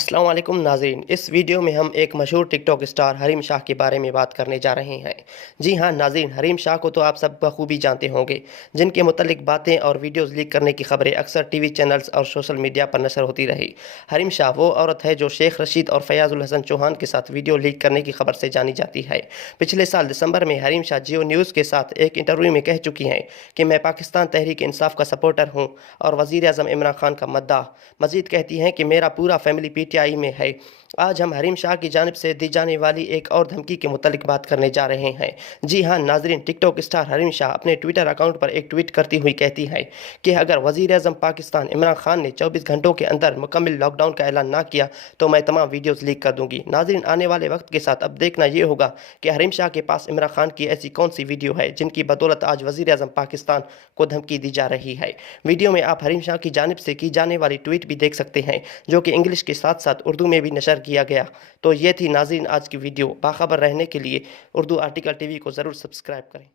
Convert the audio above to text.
अस्सलाम वालेकुम नाज़रीन। इस वीडियो में हम एक मशहूर टिकटॉक स्टार हरीम शाह के बारे में बात करने जा रहे हैं। जी हाँ नाज़रीन, हरीम शाह को तो आप सब बखूबी जानते होंगे, जिनके मुतल्लिक बातें और वीडियोस लीक करने की खबरें अक्सर टीवी चैनल्स और सोशल मीडिया पर नशर होती रही। हरीम शाह वो औरत है जो शेख रशीद और फयाजुल हसन चौहान के साथ वीडियो लीक करने की खबर से जानी जाती है। पिछले साल दिसंबर में हरीम शाह जियो न्यूज़ के साथ एक इंटरव्यू में कह चुकी हैं कि मैं पाकिस्तान तहरीक इंसाफ का सपोर्टर हूँ और वज़ीर आज़म इमरान खान का मद्दाह। मज़ीद कहती हैं कि मेरा पूरा फैमिली पीटीआई में है। आज हम हरीम शाह की जानिब से दी जाने वाली एक और धमकी के मुतालिक बात करने जा रहे हैं। जी हाँ नाजरीन, टिकटॉक स्टार हरीम शाह अपने ट्विटर अकाउंट पर एक ट्वीट करती हुई कहती है कि अगर वज़ीर आज़म पाकिस्तान इमरान खान ने 24 घंटों के अंदर मुकम्मल लॉकडाउन का ऐलान ना किया तो मैं तमाम वीडियोज़ लीक कर दूंगी। नाजरीन, आने वाले वक्त के साथ अब देखना ये होगा कि हरीम शाह के पास इमरान खान की ऐसी कौन सी वीडियो है जिनकी बदौलत आज वज़ीर आज़म पाकिस्तान को धमकी दी जा रही है। वीडियो में आप हरीम शाह की जानिब से की जाने वाली ट्वीट भी देख सकते हैं, जो कि इंग्लिश के साथ साथ उर्दू में भी नशर किया गया। तो ये थी नाज़रीन आज की वीडियो। बाखबर रहने के लिए उर्दू आर्टिकल टीवी को ज़रूर सब्सक्राइब करें।